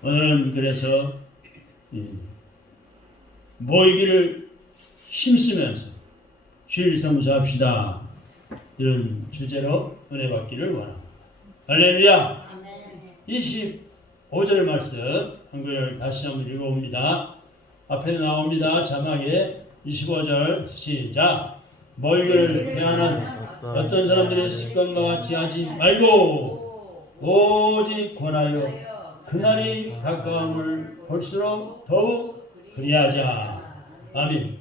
오늘은 그래서 모이기를 힘쓰면서 주일 성수합시다. 이런 주제로 은혜 받기를 원합니다. 할렐루야. 25절 말씀 한글 다시 한번 읽어봅니다. 앞에 나옵니다. 자막에 25절 시작. 모이기를 폐하는 어떤 사람들의 습관과 같이 하지 말고 오직 권하여 그날이 가까움을 볼수록 더욱 그리하자. 아멘.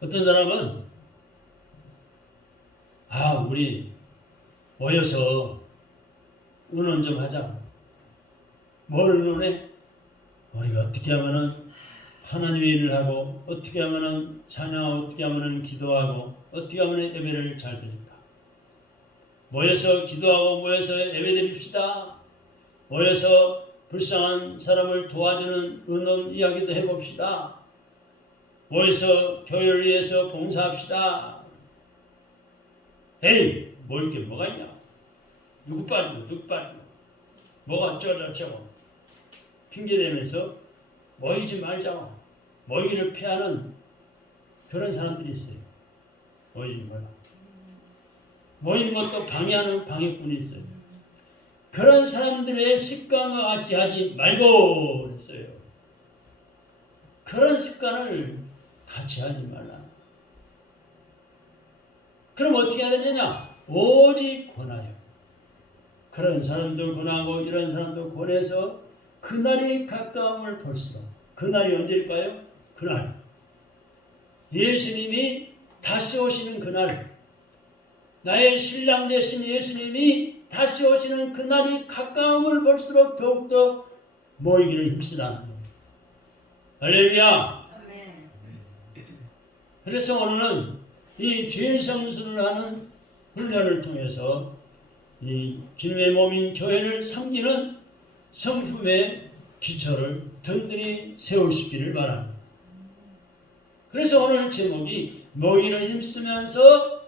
어떤 사람은 우리 모여서 의논 좀 하자. 뭘 의논해? 우리가 어떻게 하면은 하나님의 일을 하고, 어떻게 하면은 찬양하고, 어떻게 하면은 기도하고, 어떻게 하면은 예배를 잘 드릴까? 모여서 기도하고, 모여서 예배 드립시다. 모여서 불쌍한 사람을 도와주는 의논 이야기도 해봅시다. 모여서 교회를 위해서 봉사합시다. 에이, 모일 게 뭐가 있냐? 누구 빠지고 뭐가 어쩌고 핑계대면서 모이지 말자. 모이기를 피하는 그런 사람들이 있어요. 모이지 말라. 모이는 것도 방해하는 방해꾼이 있어요. 그런 사람들의 습관과 같이 하지 말고 그랬어요. 그런 습관을 같이 하지 말라. 그럼 어떻게 해야 되느냐? 오직 권하여. 그런 사람도 권하고 이런 사람도 권해서 그날이 가까움을 볼수록. 그날이 언제일까요? 그날. 예수님이 다시 오시는 그날. 나의 신랑 되신 예수님이 다시 오시는 그날이 가까움을 볼수록 더욱더 모이기를 힘쓰라. 할렐루야. 그래서 오늘은 이 주일 성수를 하는 훈련을 통해서 이 주님의 몸인 교회를 섬기는 성품의 기초를 든든히 세우시기를 바랍니다. 그래서 오늘 제목이 모이기를 힘쓰면서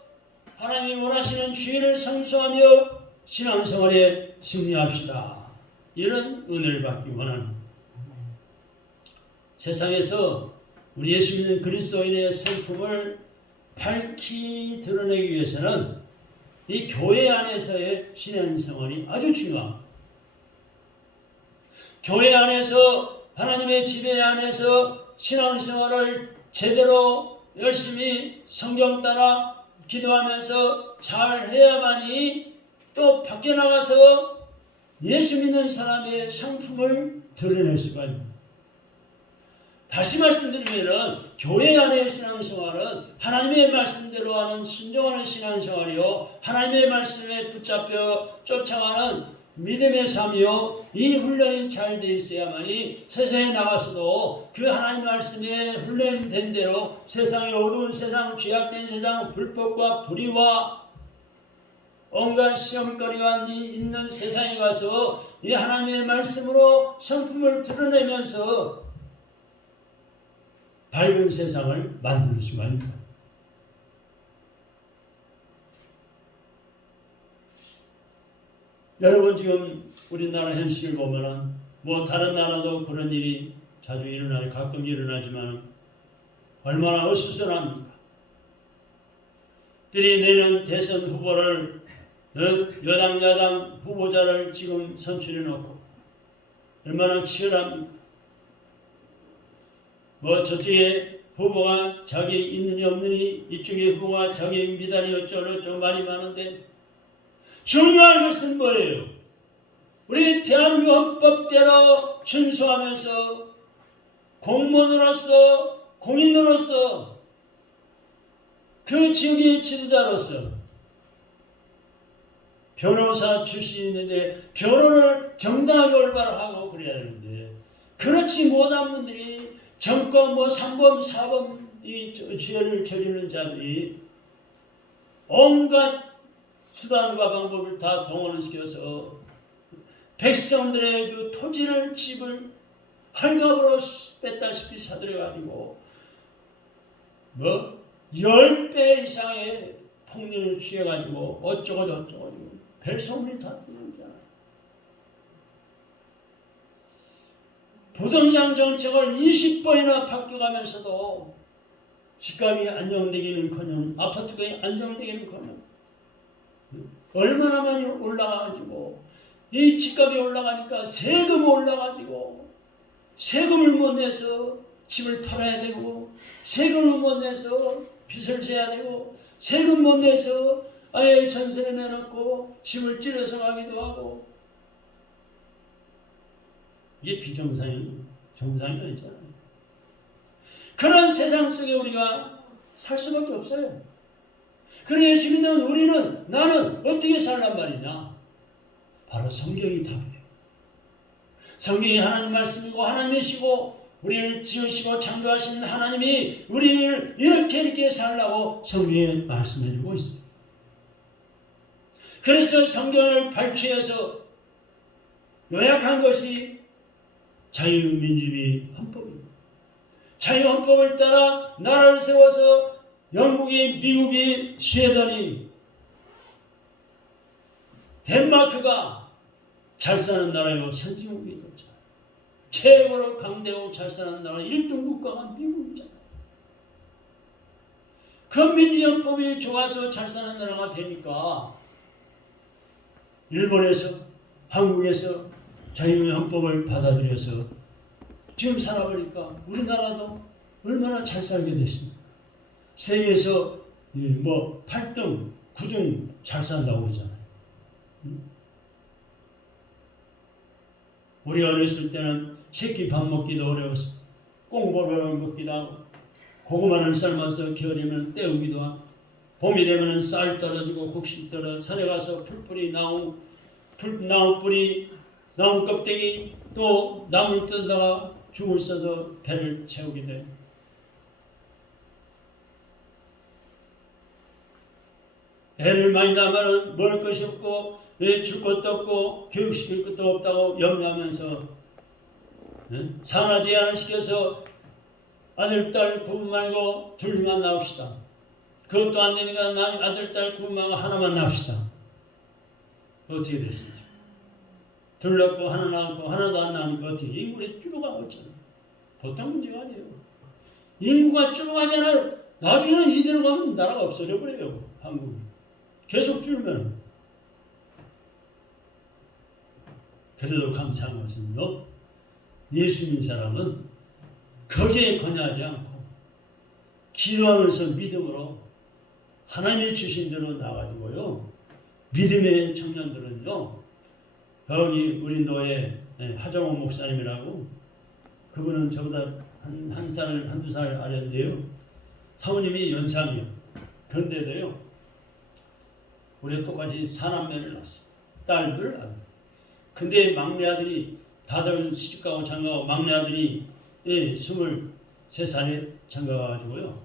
하나님이 원하시는 주일을 성수하며 신앙생활에 승리합시다. 이런 은혜를 받기 원합니다. 세상에서 우리 예수 믿는 그리스도인의 성품을 밝히 드러내기 위해서는 이 교회 안에서의 신앙생활이 아주 중요합니다. 교회 안에서 하나님의 지배 안에서 신앙생활을 제대로 열심히 성경 따라 기도하면서 잘 해야만이 또 밖에 나가서 예수 믿는 사람의 성품을 드러낼 수가 있습니다. 다시 말씀드리면 교회 안의 신앙생활은 하나님의 말씀대로 하는 순종하는 신앙생활이요, 하나님의 말씀에 붙잡혀 쫓아가는 믿음의 삶이요, 이 훈련이 잘 되어 있어야만이 세상에 나가서도 그 하나님 말씀에 훈련된 대로 세상의 어두운 세상, 죄악된 세상, 불법과 불의와 온갖 시험거리가 있는 세상에 가서 이 하나님의 말씀으로 성품을 드러내면서 밝은 세상을 만들 수가 있습니다. 여러분 지금 우리나라 현실을 보면은 다른 나라도 그런 일이 자주 일어나요. 가끔 일어나지만 얼마나 어수선합니까? 들이 내년 대선 후보를 여당 야당 후보자를 지금 선출해 놓고 얼마나 치열합니까? 저쪽에 후보가 자기 있느니 없느니, 이쪽에 후보가 자기 미달이 어쩌고저쩌고 말이 많은데 중요한 것은 뭐예요? 우리 대한민국 헌법대로 준수하면서 공무원으로서, 공인으로서, 그 지역의 지도자로서 변호사 출신인데 변호를 정당하게 올바로 하고 그래야 되는데, 그렇지 못한 분들이 정권 3범 4범 이 죄를 저지르는 자들이 온갖 수단과 방법을 다 동원을 시켜서 백성들의 그 토지를, 집을 할갑으로 뺐다시피 사들여가지고 10배 이상의 폭력을 취해가지고 어쩌고 저쩌고 별 소문이 다 들리잖아요. 부동산 정책을 20번이나 바뀌어가면서도 집값이 안정되기는커녕 아파트가 안정되기는커녕 얼마나 많이 올라가가지고 이 집값이 올라가니까 세금이 올라가지고 세금을 못 내서 집을 팔아야 되고 세금을 못 내서 빚을 져야 되고 세금 못 내서 아예 전세를 내놓고 집을 줄여서 가기도 하고 이게 비정상이 정상이 아니잖아요. 그런 세상 속에 우리가 살 수밖에 없어요. 그래 예수 믿는 우리는 나는 어떻게 살란 말이냐? 바로 성경이 답이에요. 성경이 하나님 말씀이고 하나님이시고 우리를 지으시고 창조하신 하나님이 우리를 이렇게 살라고 성경에 말씀해주고 있어요. 그래서 성경을 발췌해서 요약한 것이 자유민주주의 헌법입니다. 자유헌법을 따라 나라를 세워서 영국이, 미국이, 스웨덴이, 덴마크가 잘 사는 나라요 선진국이 됐잖아요. 최고로 강대하고 잘 사는 나라 1등 국가가 미국이잖아요. 그 민주헌법이 좋아서 잘 사는 나라가 되니까 일본에서, 한국에서 자유헌법을 받아들여서 지금 살아보니까 우리나라도 얼마나 잘 살게 됐습니까? 세계에서 8등, 9등 잘 산다고 그러잖아요. 우리 어렸을 때는 새끼 밥 먹기도 어려웠어. 꽁보를 먹기도 하고 고구마를 삶아서 겨울이면 떼우기도 하고 봄이 되면 쌀 떨어지고 곡식 떨어 산에 가서 풀뿌리 나무 뿌리 나무 껍데기 또 나무를 뜯다가 죽을 써서 배를 채우게 돼요. 애를 많이 낳으면 먹을 것이 없고 줄 것도 없고 교육시킬 것도 없다고 염려하면서 산하제한을 시켜서 아들, 딸 구분 말고 둘만 낳읍시다. 그것도 안 되니까 아들, 딸 구분 말고 하나만 낳읍시다. 어떻게 됐습니까? 둘 낳고 하나 낳고 하나도 안 낳으니까 어떻게 인구가 줄어가고 있잖아요. 보통 문제가 아니에요. 인구가 줄어가잖아요. 나중에는 이대로 가면 나라가 없어져 버려요. 한국이. 계속 줄면. 그래도 감사한 것은요. 예수 믿는 사람은 거기에 권하지 않고 기도하면서 믿음으로 하나님이 주신 대로 나가지고요. 믿음의 청년들은요. 여기 우리 노예 하정호 목사님이라고 그분은 저보다 한두 살 아래인데요. 사모님이 연상이요. 그런데도요. 우리가 똑같이 사남매를 낳았어요. 딸들 아들. 근데 막내 아들이 다들 시집가고 장가가고 막내 아들이 23살에 장가가가지고요.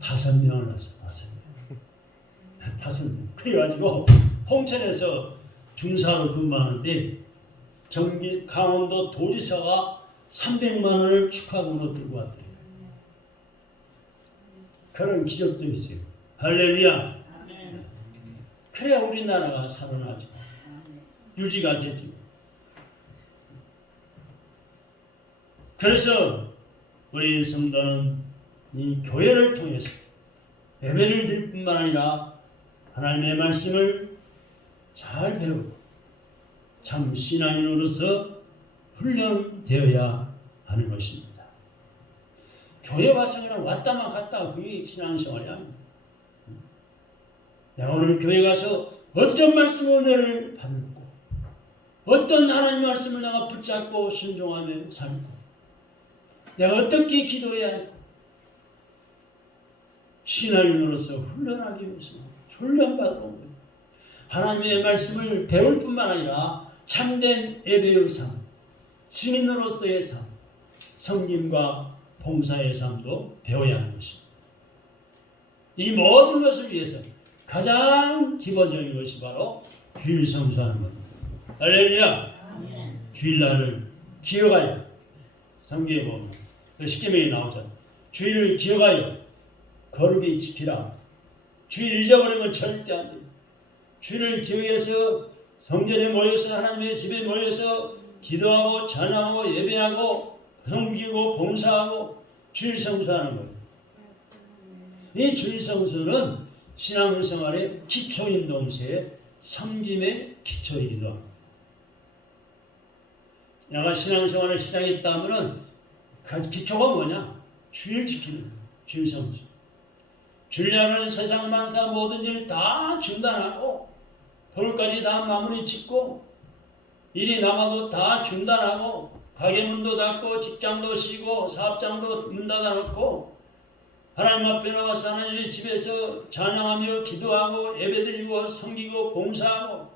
5명을 낳았어요. 5명. 5명. 그래가지고 홍천에서 중사로 근무하는데 강원도 도지사가 300만 원을 축하금으로 들고 왔대요. 그런 기적도 있어요. 할렐루야. 그래야 우리나라가 살아나죠. 유지가 되죠. 그래서 우리 성도는 이 교회를 통해서 예배를 드릴 뿐만 아니라 하나님의 말씀을 잘 배우고 참 신앙인으로서 훈련되어야 하는 것입니다. 교회 와서 그냥 왔다만 갔다 그게 신앙생활이 아닙니다. 내가 오늘 교회 가서 어떤 말씀을 은혜를 받고 어떤 하나님 말씀을 내가 붙잡고 순종하며 살고 내가 어떻게 기도해야 할까? 신앙인으로서 훈련하기 위해서 훈련받아온 거예요. 하나님의 말씀을 배울 뿐만 아니라 참된 예배의 삶, 시민으로서의 삶, 섬김과 봉사의 삶도 배워야 하는 것입니다. 이 모든 것을 위해서 가장 기본적인 것이 바로 주일 성수하는 것입니다. 할렐루야! 주일날을 기억하여 성경에 보면 십계명이 나오잖아요. 주일을 기억하여 거룩히 지키라. 주일 잊어버리면 절대 안 돼요. 주일을 기억해서 성전에 모여서 하나님의 집에 모여서 기도하고 찬양하고 예배하고 섬기고 봉사하고 주일 성수하는 거예요. 이 주일 성수는 신앙생활의 기초인 동시에 섬김의 기초이기도 합니다. 내가 신앙생활을 시작했다면은 그 기초가 뭐냐? 주일 지키는 거예요. 주일 성수. 주일날은 세상 만사 모든 일 다 중단하고 볼까지 다 마무리 짓고 일이 남아도 다 중단하고 가게 문도 닫고 직장도 쉬고 사업장도 문 닫아놓고 하나님 앞에 나와서 하나님의 집에서 찬양하며 기도하고 예배드리고 섬기고 봉사하고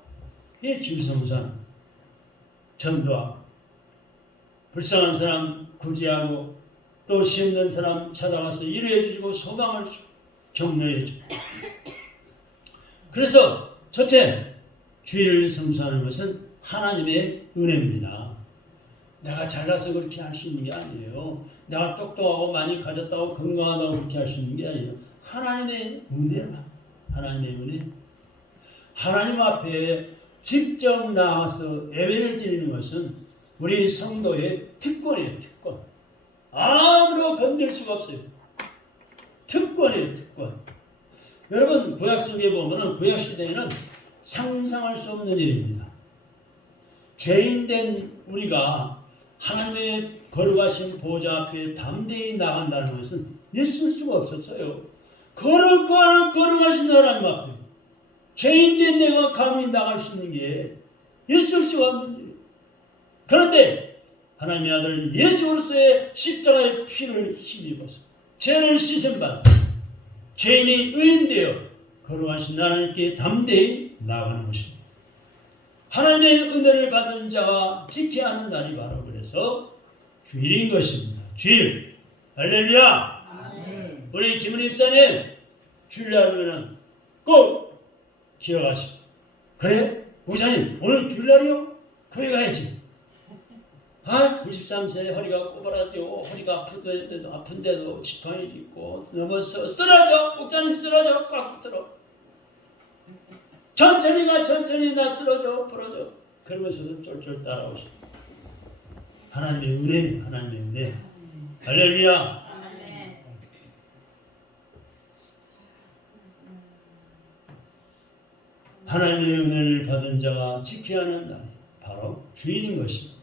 이 주일성수는 전도하고 불쌍한 사람 구제하고 또 시험된 사람 찾아가서 위로해 주고 소망을 격려해 주고 그래서 첫째 주일을 성수하는 것은 하나님의 은혜입니다. 내가 잘나서 그렇게 할 수 있는 게 아니에요. 내가 똑똑하고 많이 가졌다고 건강하다고 그렇게 할 수 있는 게 아니에요. 하나님의 은혜라. 하나님의 은혜. 하나님 앞에 직접 나와서 예배를 드리는 것은 우리 성도의 특권이에요. 특권. 아무도 건들 수가 없어요. 특권이에요. 특권. 여러분 구약성경에 보면은 구약시대에는 상상할 수 없는 일입니다. 죄인된 우리가 하나님의 거룩하신 보좌 앞에 담대히 나간다는 것은 있을 수가 없었어요. 거룩하신 하나님 앞에 죄인된 내가 감히 나갈 수 있는 게 있을 수가 없는 일이에요. 그런데 하나님의 아들 예수 그리스도의 십자가의 피를 힘입어서 죄를 씻은 바 죄인이 의인되어 거룩하신 하나님께 담대히 나아가는 것입니다. 하나님의 은혜를 받은 자가 지켜야 하는 날이 바로 그래서 주일인 것입니다. 주일. 할렐루야. 아멘. 우리 김은희 집사님 주일날이면 꼭 기억하시고 그래? 목사님 오늘 주일날이요? 그래 가야지. 93세 허리가 꼬부라지고 허리가 아픈데도 지팡이 짚고 넘어서 쓰러져. 목사님 쓰러져. 꽉 붙들어. 천천히 가 천천히 나 쓰러져 부러져. 그러면서도 쫄쫄 따라오시. 하나님의 은혜. 하나님의 은혜. 할렐루야. 하나님의 은혜를 받은 자가 지켜야 하는 날이 바로 주일인 것입니다.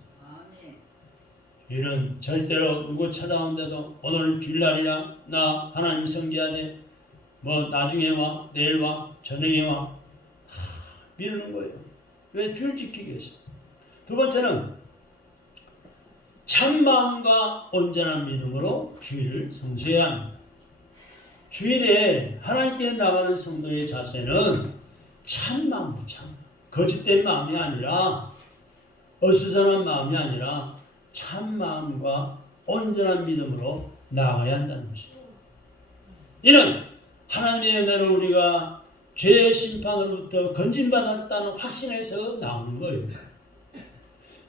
주일은 절대로 누구 찾아온데도 오늘 주일날이야 나 하나님 섬겨야 돼. 뭐 나중에 와 내일 와 저녁에 와 미루는 거예요. 왜? 주일 지키기 위해서. 두 번째는 참마음과 온전한 믿음으로 주일을 성수해야 합니다. 주일에 하나님께 나가는 성도의 자세는 참마음으로 참 거짓된 마음이 아니라 어수선한 마음이 아니라 참마음과 온전한 믿음으로 나아가야 한다는 것입니다. 이는 하나님의 은혜로 우리가 죄의 심판으로부터 건진받았다는 확신에서 나오는 거예요.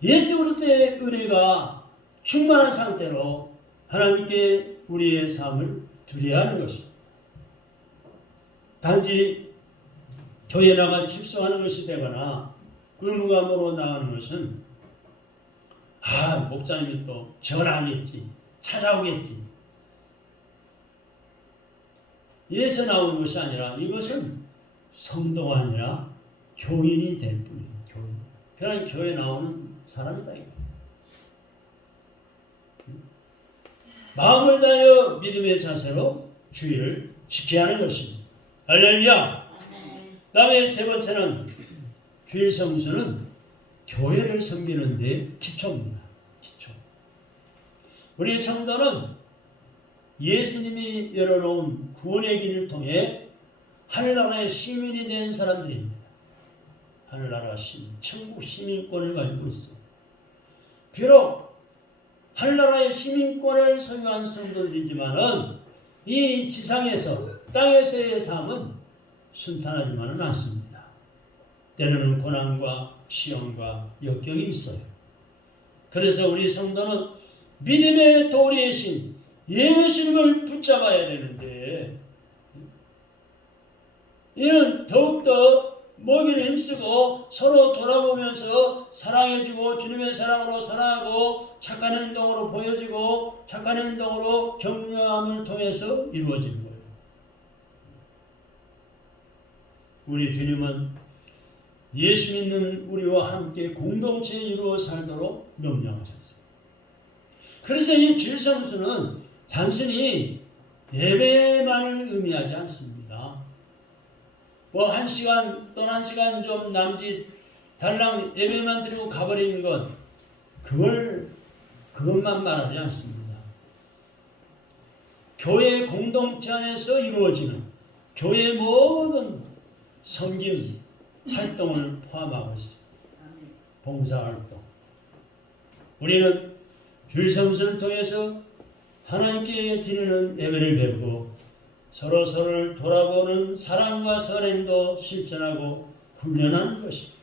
예수 그리스도의 은혜가 충만한 상태로 하나님께 우리의 삶을 드려야 하는 것입니다. 단지 교회 나가 출석하는 것이 되거나 의무감으로 나가는 것은 목사님이 또 전화하겠지 찾아오겠지 이래서 나오는 것이 아니라 이것은 성도가 아니라 교인이 될 뿐이에요. 교인. 그냥 교회 나오는 사람이다. 마음을 다하여 믿음의 자세로 주의를 지켜야 하는 것입니다. 할렐루야. 다음에 세 번째는 주일 성수는 교회를 섬기는 데 기초입니다. 기초. 우리 성도는 예수님이 열어놓은 구원의 길을 통해 하늘나라의 시민이 된 사람들입니다. 하늘나라 시민, 천국 시민권을 가지고 있어요. 비록 하늘나라의 시민권을 소유한 성도들이지만은 이 지상에서 땅에서의 삶은 순탄하지만은 않습니다. 때로는 고난과 시험과 역경이 있어요. 그래서 우리 성도는 믿음의 도리의 신 예수님을 붙잡아야 되는데 이는 더욱더 모이기를 힘쓰고 서로 돌아보면서 사랑해주고 주님의 사랑으로 사랑하고 착한 행동으로 보여지고 착한 행동으로 격려함을 통해서 이루어지는 거예요. 우리 주님은 예수 믿는 우리와 함께 공동체에 이루어 살도록 명령하셨어요. 그래서 이 주일성수는 단순히 예배만을 의미하지 않습니다. 뭐 1시간 또는 1시간 좀 남짓 달랑 예배만 드리고 가버리는 것, 그것만 말하지 않습니다. 교회 공동체 안에서 이루어지는 교회의 모든 섬김 활동을 포함하고 있습니다. 봉사활동. 우리는 주일성수를 통해서 하나님께 드리는 예배를 배우고 서로를 돌아보는 사랑과 선행도 실천하고 훈련하는 것입니다.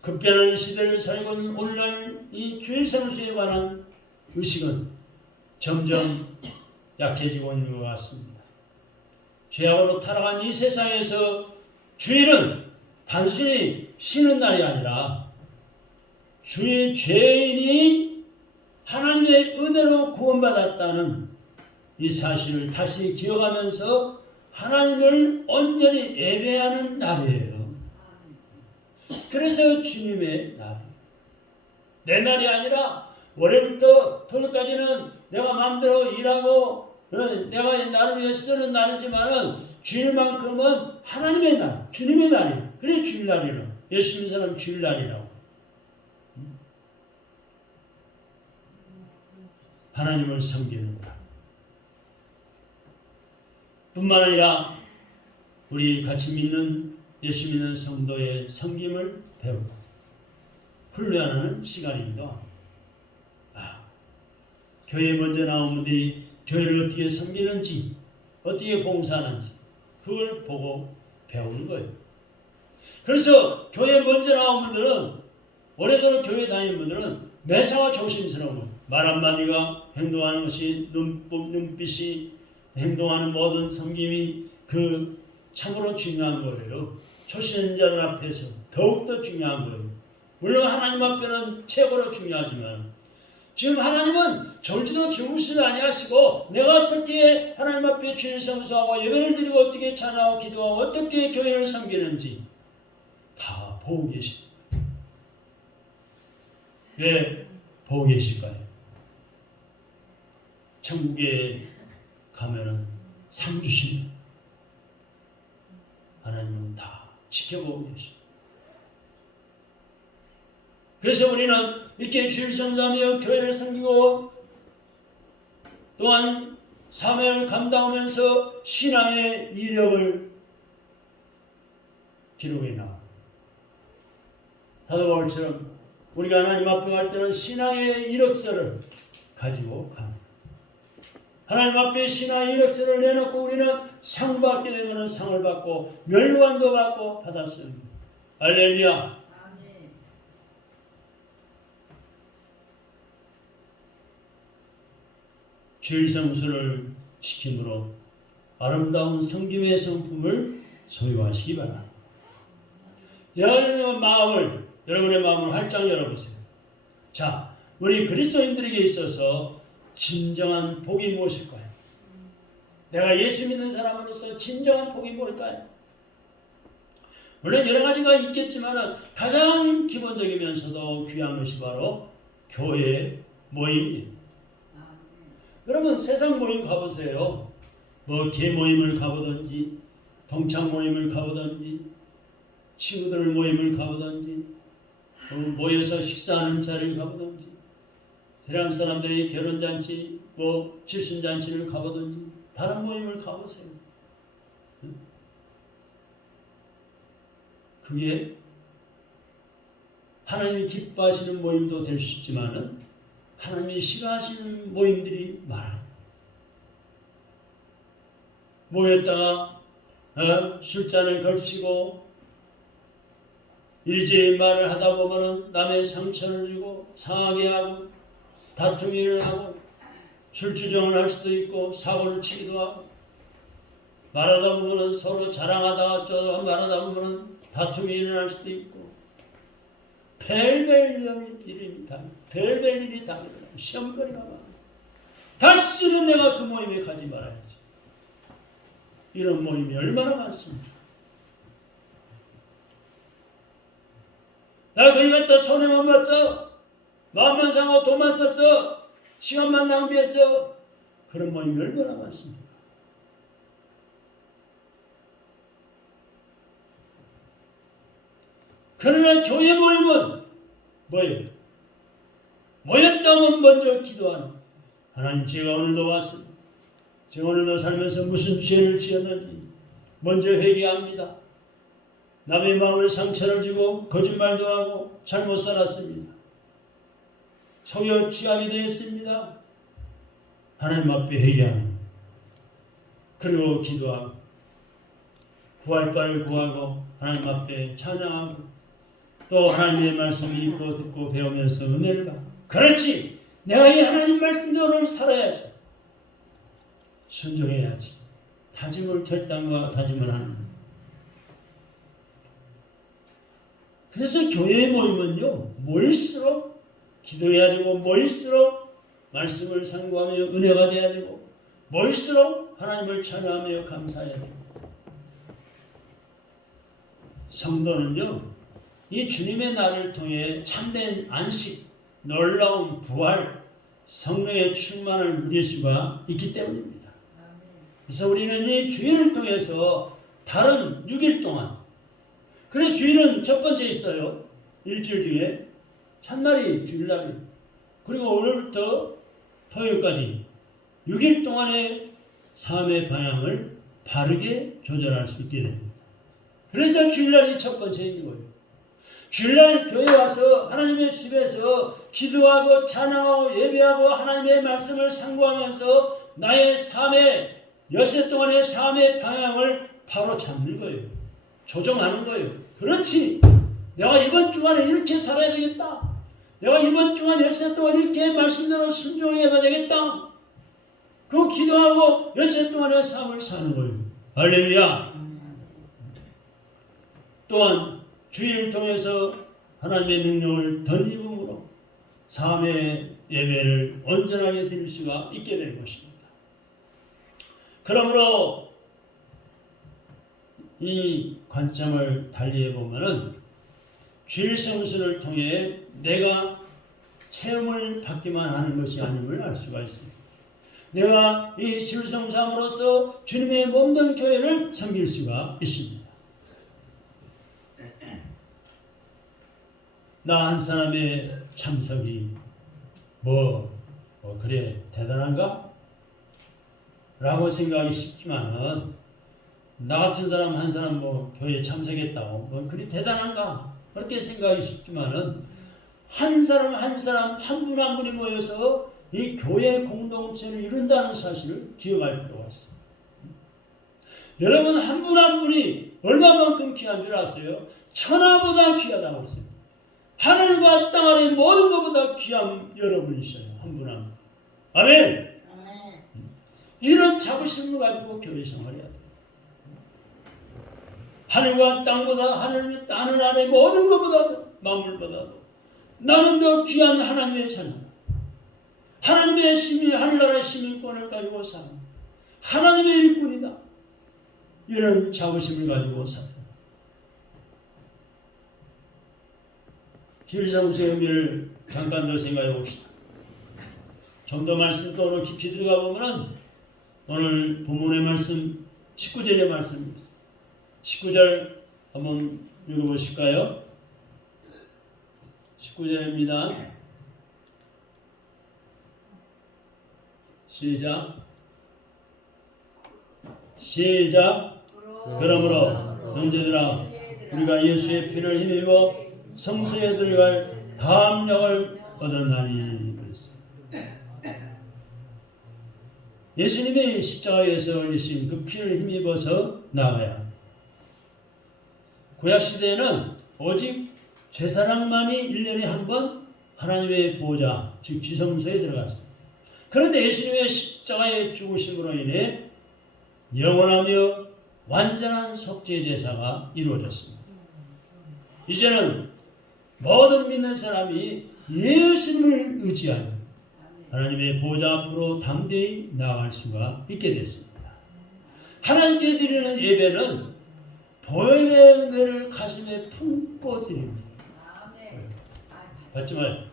급변하는 시대를 살고 있는 오늘날 이 주일성수에 관한 의식은 점점 약해지고 있는 것 같습니다. 죄악으로 타락한 이 세상에서 주일은 단순히 쉬는 날이 아니라 주의 죄인이 하나님의 은혜로 구원받았다는 이 사실을 다시 기억하면서 하나님을 온전히 예배하는 날이에요. 그래서 주님의 날이에요. 내 날이 아니라 월요일부터 토요일까지는 내가 마음대로 일하고 내가 나를 위해 쓰는 날이지만은 주일만큼은 하나님의 날, 주님의 날이에요. 그래 주일날이라고. 예수 믿는 사람 주일날이라고. 하나님을 섬기는 날. 뿐만 아니라 우리 같이 믿는 예수 믿는 성도의 섬김을 배우고 훈련하는 시간이기도 합니다. 교회에 먼저 나온 분들이 교회를 어떻게 섬기는지 어떻게 봉사하는지 그걸 보고 배우는 거예요. 그래서 교회에 먼저 나온 분들은 오래도록 교회 다니는 분들은 매사가 조심스러운 거예요. 말 한마디가 행동하는 것이 눈빛이 행동하는 모든 섬김이 참으로 중요한 거예요. 초신자들 앞에서 더욱더 중요한 거예요. 물론 하나님 앞에는 최고로 중요하지만 지금 하나님은 졸지도 주무시지 아니하시고 내가 어떻게 하나님 앞에 주일 성수하고 예배를 드리고 어떻게 찬양하고 기도하고 어떻게 교회를 섬기는지 다 보고 계십니다. 왜 보고 계실까요? 천국에 가면은 상 주십니다. 하나님은 다 지켜보고 계십니다. 그래서 우리는 이렇게 주일 성수하며 교회를 섬기고 또한 사명을 감당하면서 신앙의 이력을 기록해 나갑니다. 사도 바울처럼 우리가 하나님 앞에 갈 때는 신앙의 이력서를 가지고 갑니다. 하나님 앞에 신앙의 이력서를 내놓고 우리는 상 받게 되면 상을 받고 멸관도 받고 받았습니다. 할렐루야. 주일 성수를 지킴으로 아름다운 성김의 성품을 소유하시기 바랍니다. 여러분의 마음을 활짝 열어보세요. 자, 우리 그리스도인들에게 있어서 진정한 복이 무엇일까요? 내가 예수 믿는 사람으로서 진정한 복이 뭘까요? 물론 여러 가지가 있겠지만 가장 기본적이면서도 귀한 것이 바로 교회 모임입니다. 여러분 세상 모임 가보세요. 뭐 개 모임을 가보든지 동창 모임을 가보든지 친구들 모임을 가보든지 모여서 식사하는 자리를 가보든지 세상 사람들이 결혼잔치 뭐 칠순잔치를 가보든지 다른 모임을 가보세요. 그게 하나님이 기뻐하시는 모임도 될 수 있지만은 하나님이 싫어하시는 모임들이 많아요. 모였다가 술잔을 걸치고 일제히 말을 하다 보면 남의 상처를 주고 상하게 하고 다툼이 일어나고 술주정을 할 수도 있고 사고를 치기도 하고 말하다 보면 서로 자랑하다가 저 말하다 보면 다툼이 일어날 수도 있고 별별 일이 다 별별 일이 다 일어나요. 시험거리가 많아. 다시는 내가 그 모임에 가지 말아야지. 이런 모임이 얼마나 많습니까? 나 거기 갔다 손해만 봤어. 마음만 상하고 돈만 썼어. 시간만 낭비했어. 그런 모임이 얼마나 많습니까? 그러나 교회 모임은 뭐예요? 모였다면 먼저 기도하는. 하나님, 제가 오늘도 왔습니다. 제가 오늘도 살면서 무슨 죄를 지었는지 먼저 회개합니다. 남의 마음을 상처를 주고 거짓말도 하고 잘못 살았습니다. 속여 취하게 되었습니다. 하나님 앞에 회개하는. 그리고 기도하고 구할 바를 구하고 하나님 앞에 찬양하고 또 하나님의 말씀을 읽고 듣고 배우면서 은혜를 받고. 그렇지! 내가 이 하나님 말씀대로 살아야지. 순종해야지. 다짐을 결단과 다짐을 하는. 그래서 교회의 모임은요, 모일수록 기도해야 되고, 모일수록 말씀을 상고하며 은혜가 돼야 되고, 모일수록 하나님을 찬양하며 감사해야 되고. 성도는요, 이 주님의 날을 통해 참된 안식, 놀라운 부활, 성령의 충만을 누릴 수가 있기 때문입니다. 그래서 우리는 이 주일을 통해서 다른 6일 동안, 그래 주일은 첫 번째 있어요. 일주일 중에 첫날이 주일날이, 그리고 오늘부터 토요일까지 6일 동안의 삶의 방향을 바르게 조절할 수 있게 됩니다. 그래서 주일날이 첫 번째인 거예요. 주일날 교회 와서 하나님의 집에서 기도하고 찬양하고 예배하고 하나님의 말씀을 상고하면서 나의 삶의 엿새 동안의 삶의 방향을 바로 잡는 거예요. 조정하는 거예요. 그렇지. 내가 이번 주간에 이렇게 살아야 되겠다. 내가 이번 주간 엿새 동안 이렇게 말씀대로 순종해야 되겠다. 그리고 기도하고 엿새 동안의 삶을 사는 거예요. 할렐루야. 또한 주일을 통해서 하나님의 능력을 덧입음으로 삶의 예배를 온전하게 드릴 수가 있게 될 것입니다. 그러므로 이 관점을 달리해 보면은 주일 성수를 통해 내가 체험을 받기만 하는 것이 아님을 알 수가 있습니다. 내가 이 주일 성수함으로써 주님의 몸된 교회를 섬길 수가 있습니다. 나 한 사람의 참석이 그래 대단한가? 라고 생각하기 쉽지만은 나 같은 사람 한 사람 교회에 참석했다고 그리 대단한가? 그렇게 생각하기 쉽지만은 한 사람 한 분 한 분이 모여서 이 교회 공동체를 이룬다는 사실을 기억할 필요가 있습니다. 여러분 한 분 한 분이 얼마만큼 귀한 줄 아세요? 천하보다 귀하다고 했어요. 하늘과 땅 아래 모든 것보다 귀한 여러분이셔요. 한 분 한 분. 아멘. 이런 자부심을 가지고 교회 생활해야 돼요. 하늘과 땅보다 하늘 아래 모든 것보다도 만물보다도 나는 더 귀한 하나님의 자녀다. 하나님의 시민, 하늘나라의 시민권을 가지고 사는 하나님의 일꾼이다. 이런 자부심을 가지고 살아요. 주일성수의 의미를 잠깐 더 생각해 봅시다. 좀 더 말씀 또 오늘 깊이 들어가 보면 오늘 본문의 말씀 19절의 말씀입니다. 19절 한번 읽어보실까요? 19절입니다. 시작. 그러므로 형제들아 우리가 예수의 피를 힘입어 성소에 들어갈 담력을 얻었나니 그랬어요. 예수님의 십자가에서 흘리신 그 피를 힘입어서 나가야 합니다. 구약시대에는 오직 제사장만이 1년에 한 번 하나님의 보좌 즉 지성소에 들어갔습니다. 그런데 예수님의 십자가의 죽으심으로 인해 영원하며 완전한 속죄 제사가 이루어졌습니다. 이제는 모든 믿는 사람이 예수님을 의지하여 하나님의 보좌 앞으로 담대히 나아갈 수가 있게 됐습니다. 하나님께 드리는 예배는 보혈의 은혜를 가슴에 품고 드립니다. 맞지 마요.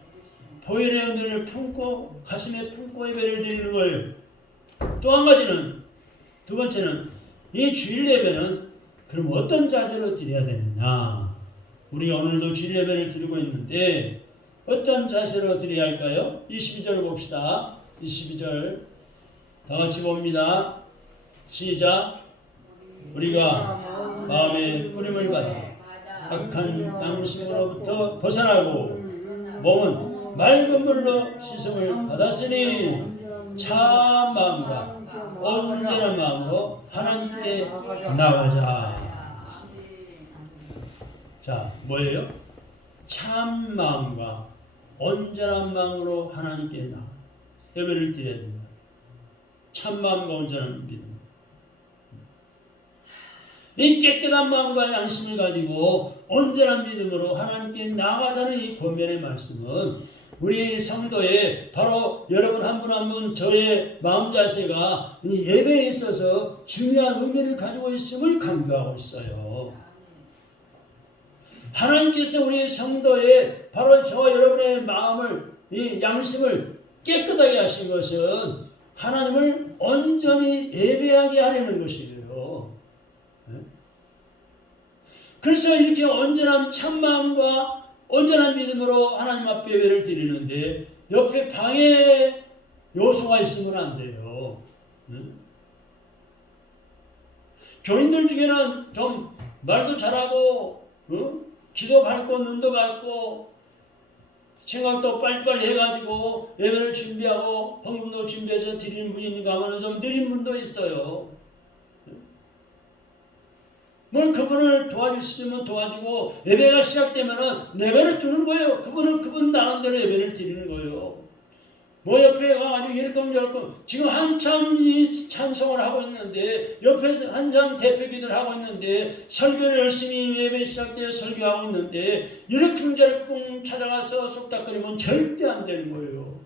보혈의 은혜를 품고 가슴에 품고 예배를 드리는 거예요. 또 한 가지는, 두 번째는 이 주일 예배는 그럼 어떤 자세로 드려야 되느냐. 우리가 오늘도 주일 예배를 드리고 있는데 어떤 자세로 드려야 할까요? 22절 봅시다. 22절 다 같이 봅니다. 시작. 우리가 마음의 뿌림을 받아 악한 양심으로부터 벗어나고 몸은 맑은 물로 씻음을 받았으니 참 마음과 온전한 마음으로 하나님께 나가자. 자, 뭐예요? 참 마음과 온전한 마음으로 하나님께 나가 예배를 드려야 됩니다. 참 마음과 온전한 믿음. 이 깨끗한 마음과 양심을 가지고 온전한 믿음으로 하나님께 나아가자는 이 권면의 말씀은 우리 성도의 바로 여러분 한 분 한 분 저의 마음 자세가 이 예배에 있어서 중요한 의미를 가지고 있음을 강조하고 있어요. 하나님께서 우리 성도의 바로 저 여러분의 마음을 이 양심을 깨끗하게 하신 것은 하나님을 온전히 예배하게 하려는 것이에요. 그래서 이렇게 온전한 참마음과 온전한 믿음으로 하나님 앞에 예배를 드리는데 옆에 방해 요소가 있으면 안 돼요. 교인들 중에는 좀 말도 잘하고 귀도 밝고 눈도 밝고 생각도 빨리빨리 해가지고 예배를 준비하고 헌금도 준비해서 드리는 분이 있는가 하면 좀 느린 분도 있어요. 뭘 그분을 도와줄 수 있으면 도와주고 예배가 시작되면은 내배를 두는 거예요. 그분은 그분 나름대로 예배를 드리는 거예요. 뭐 옆에 가가지고 이렇게 저렇게 지금 한참 이 찬송을 하고 있는데 옆에서 한참 대표기도를 하고 있는데 설교를 열심히 예배 시작되어 설교하고 있는데 이렇게 저렇게 찾아가서 속닥거리면 절대 안 되는 거예요.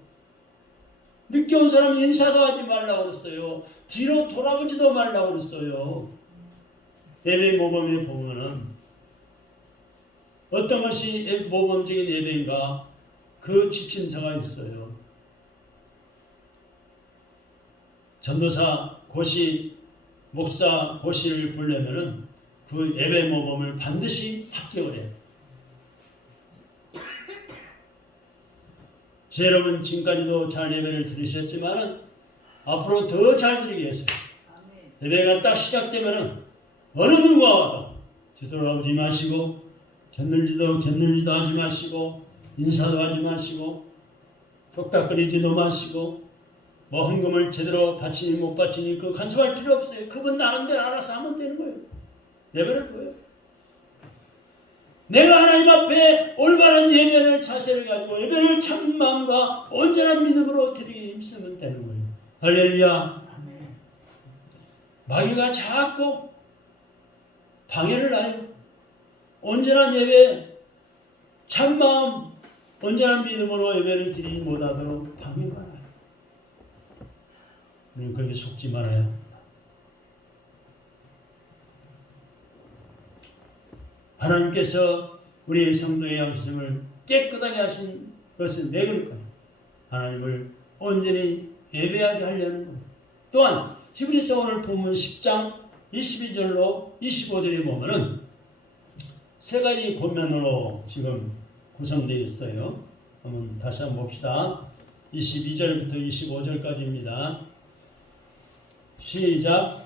늦게 온 사람 인사도 하지 말라고 그랬어요. 뒤로 돌아보지도 말라고 그랬어요. 예배 모범에 보면은 어떤 것이 모범적인 예배인가 그 지침서가 있어요. 전도사 고시, 목사 고시를 보려면은 그 예배 모범을 반드시 합격을 해요. 여러분 지금까지도 잘 예배를 들으셨지만은 앞으로 더 잘 드리기 위해서 예배가 딱 시작되면은 어느 누가 와도 뒤돌아오지 마시고 곁늘지도 하지 마시고 인사도 하지 마시고 톡닥거리지도 마시고 뭐 헌금을 제대로 바치니 못 바치니 그 간섭할 필요 없어요. 그분 나름대로 알아서 하면 되는 거예요. 예배를 보여요. 내가 하나님 앞에 올바른 예배를 자세를 가지고 예배를 참 마음과 온전한 믿음으로 드리기 힘쓰면 되는 거예요. 할렐루야. 마귀가 자꾸 방해를 놔요. 온전한 예배, 참마음, 온전한 믿음으로 예배를 드리지 못하도록 방해가 나요. 우리는 거기에 속지 말아야 합니다. 하나님께서 우리의 성도의 양심을 깨끗하게 하신 것은 왜 그럴까요? 하나님을 온전히 예배하게 하려는 거예요. 또한 히브리서 오늘 본문 10장 22절로 25절에 보면은 세 가지 권면으로 지금 구성되어 있어요. 한번 다시 한번 봅시다. 22절부터 25절까지입니다. 시작.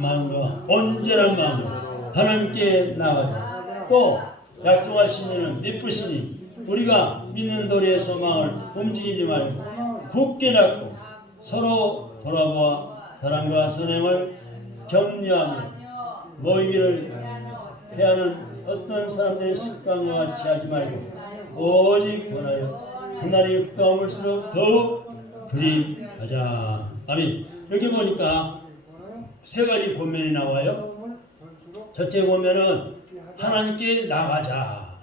마음과 온전한 마음으로 하나님께 나가자. 또 약속하신 이는 믿으시니 우리가 믿는 도리의 소망을 움직이지 말고 굳게 잡고 서로 돌아보아 사랑과 선행을 격려하며 모이기를 패하는 어떤 사람들의 습관과 같이 하지 말고 오직 권하여 그날이 가까울수록 더욱 그리하자. 아멘. 여기 보니까 세 가지 권면이 나와요. 첫째 권면은 하나님께 나가자.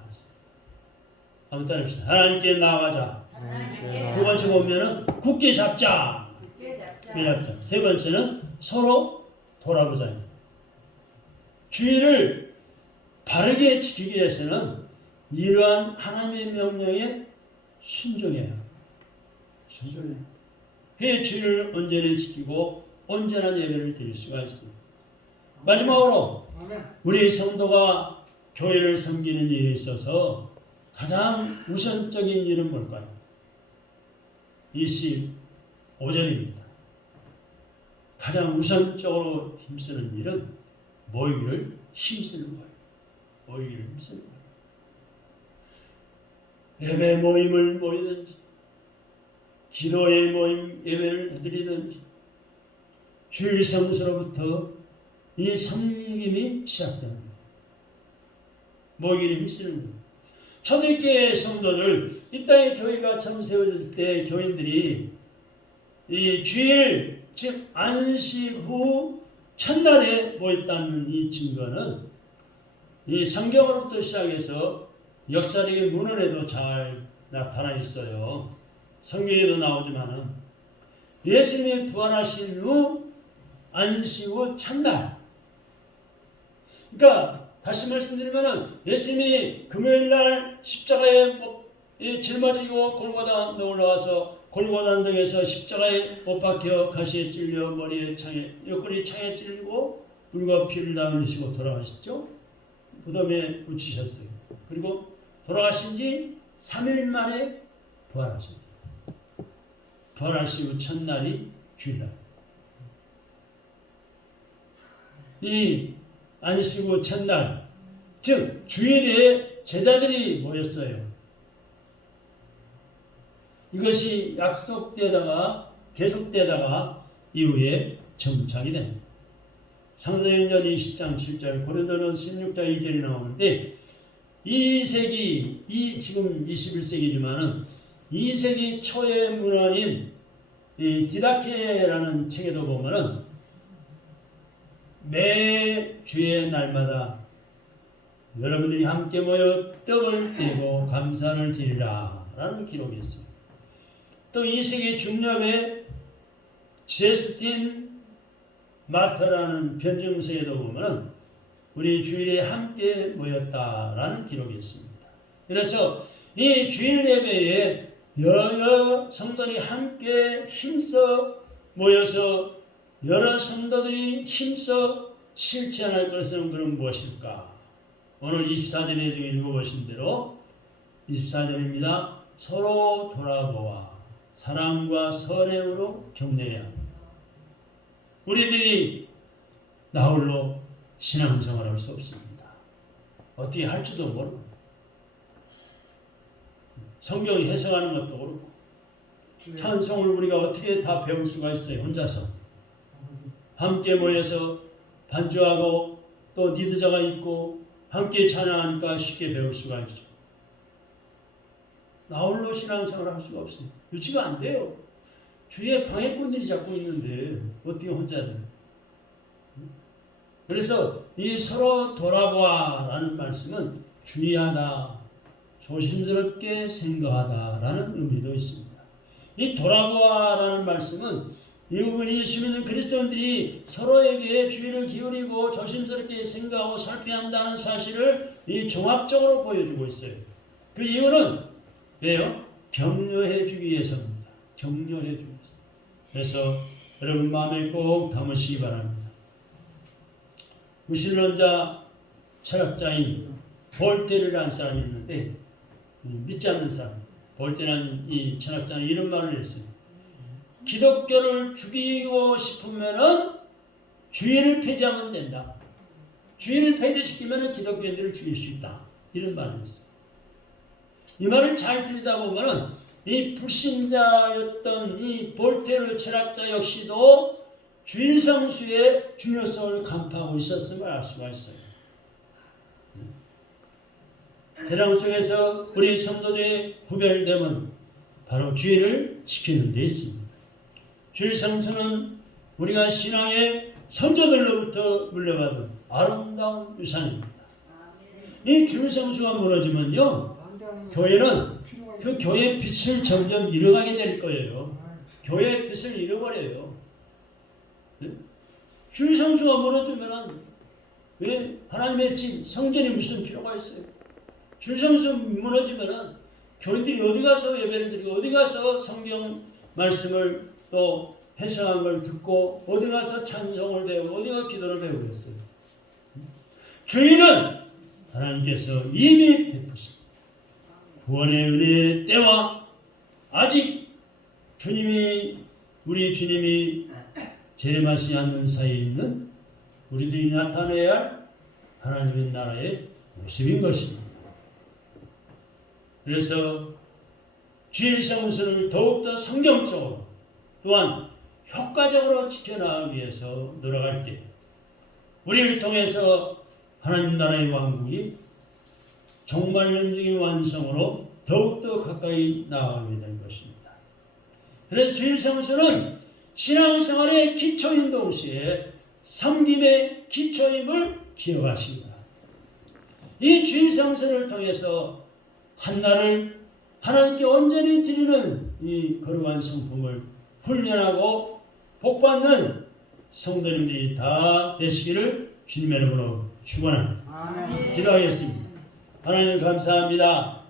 한번 따라합시다. 하나님께 나가자. 두 번째 권면은 굳게 잡자. 세 번째는 서로 돌아보자. 주의를 바르게 지키기 위해서는 이러한 하나님의 명령에 순종해요. 그의 주의를 온전히 지키고 온전한 예배를 드릴 수가 있습니다. 마지막으로 우리 성도가 교회를 섬기는 일에 있어서 가장 우선적인 일은 뭘까요? 25절입니다. 가장 우선적으로 힘쓰는 일은 모이기를 힘쓰는 거예요. 모이기를 힘쓰는 거예요. 예배 모임을 모이든지 기도의 모임 예배를 드리든지 주일 성수로부터 이 섬김이 시작됩니다. 모이기를 힘쓰는 거예요. 초대교회 성도들, 이 땅에 교회가 처음 세워졌을 때 교인들이 이 주일, 즉 안식 후 첫날에 모였다는 이 증거는 이 성경으로부터 시작해서 역사적인 문헌에도 잘 나타나 있어요. 성경에도 나오지만은 예수님이 부활하신 후 안식 후 첫날. 그러니까 다시 말씀드리면은 예수님이 금요일날 십자가에 짊어지고 골고다 언덕 올라와서 골고다 언덕에서 십자가에 못 박혀 가시에 찔려 머리에 창에 옆구리 창에 찔리고 물과 피를 다 흘리시고 돌아가셨죠. 무덤에 묻히셨어요. 그리고 돌아가신 지 3일 만에 부활하셨어요. 부활하신 후 첫날이 주일날. 이 안식 후 첫날, 즉 주일에 제자들이 모였어요. 이것이 약속되다가 계속되다가 이후에 정착이 됩니다. 사도행전 20장 7절, 고린도는 16장 2절이 나오는데 2세기, 지금 21세기지만은 2세기 초의 문헌인 디다케라는 책에도 보면은 매 주의 날마다 여러분들이 함께 모여 떡을 떼고 감사를 드리라 라는 기록이 있습니다. 또 2세기 중엽에 제스틴 마터라는 변증서에도 보면 우리 주일에 함께 모였다라는 기록이 있습니다. 그래서 이 주일 예배에 여러 성도들이 함께 힘써 모여서 여러 성도들이 힘써 실천할 것은 그럼 무엇일까? 오늘 24절에 지금 읽어보신 대로 24절입니다. 서로 돌아보아 사랑과 선행으로 격려해야 합니다. 우리들이 나홀로 신앙생활을 할 수 없습니다. 어떻게 할지도 모르고 성경 해석하는 것도 그렇고 찬송을 우리가 어떻게 다 배울 수가 있어요. 혼자서 함께 모여서 반주하고 또 리더자가 있고 함께 찬양하니까 쉽게 배울 수가 있죠. 나홀로 신앙생활을 할 수가 없어요. 유치가 안 돼요. 주위에 방해꾼들이 자꾸 있는데 어떻게 혼자 돼요? 그래서 이 서로 돌아보아라는 말씀은 주의하다, 조심스럽게 생각하다라는 의미도 있습니다. 이 돌아보아라는 말씀은 이 부분이 예수 믿는 그리스도인들이 서로에게 주의를 기울이고 조심스럽게 생각하고 살펴야 한다는 사실을 이 종합적으로 보여주고 있어요. 그 이유는 왜요? 격려해 주기 위해서입니다. 격려해 주기 위해서. 그래서 여러분 마음에 꼭 담으시기 바랍니다. 무신론자 철학자인 볼테르라는 사람이 있는데 믿지 않는 사람, 볼테르라는 이 철학자는 이런 말을 했어요. 기독교를 죽이고 싶으면은 주의를 폐지하면 된다. 주의를 폐지시키면은 기독교인들을 죽일 수 있다. 이런 말을 했어요. 이 말을 잘 들여다보면은 이 불신자였던 이 볼테르 철학자 역시도 주일 성수의 중요성을 간파하고 있었음을 알 수가 있어요. 대량 속에서 우리 성도들의 구별됨은 바로 주의를 지키는 데 있습니다. 주일 성수는 우리가 신앙의 선조들로부터 물려받은 아름다운 유산입니다. 이 주일 성수가 무너지면요, 교회는 그 교회의 빛을 점점 잃어가게 될 거예요. 교회의 빛을 잃어버려요. 주일 성수가 무너지면은 왜 하나님의 집 성전이 무슨 필요가 있어요? 주일 성수 무너지면은 교인들이 어디 가서 예배를 드리고 어디 가서 성경 말씀을 또 해석한 걸 듣고 어디 가서 찬송을 배우고 어디 가서 기도를 배우겠어요? 주일은 하나님께서 이미 베푸신 구원의 은혜의 때와 아직 우리 주님이 재림하시지 않는 사이에 있는 우리들이 나타내야 할 하나님의 나라의 모습인 것입니다. 그래서 주일 성수를 더욱더 성경적으로 또한 효과적으로 지켜나가기 위해서 노력할 때 우리를 통해서 하나님 나라의 왕국이 종말론적인 완성으로 더욱더 가까이 나아가게 될 것입니다. 그래서 주일 성수는 신앙생활의 기초인 동시에 섬김의 기초임을 기억하십니다. 이 주일 성수를 통해서 한날을 하나님께 온전히 드리는 이 거룩한 성품을 훈련하고 복받는 성도님들이 다 되시기를 주님의 이름으로 축원합니다. 기도하겠습니다. 하나님 감사합니다.